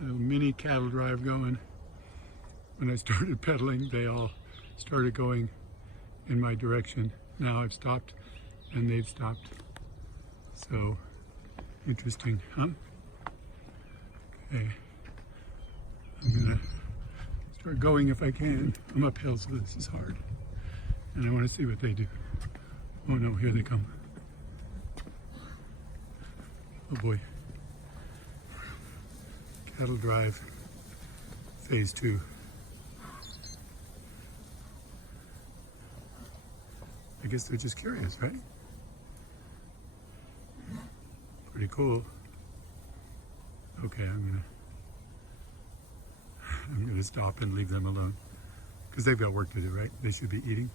a mini cattle drive going. When I started pedaling, they all started going in my direction. Now I've stopped and they've stopped. So interesting, huh? Okay, I'm gonna start going if I can. I'm uphill, so this is hard. And I want to see what they do. Oh no, here they come. Oh boy. Cattle Drive, Phase 2. I guess they're just curious, right? Pretty cool. Okay, I'm gonna stop and leave them alone because they've got work to do, right? They should be eating.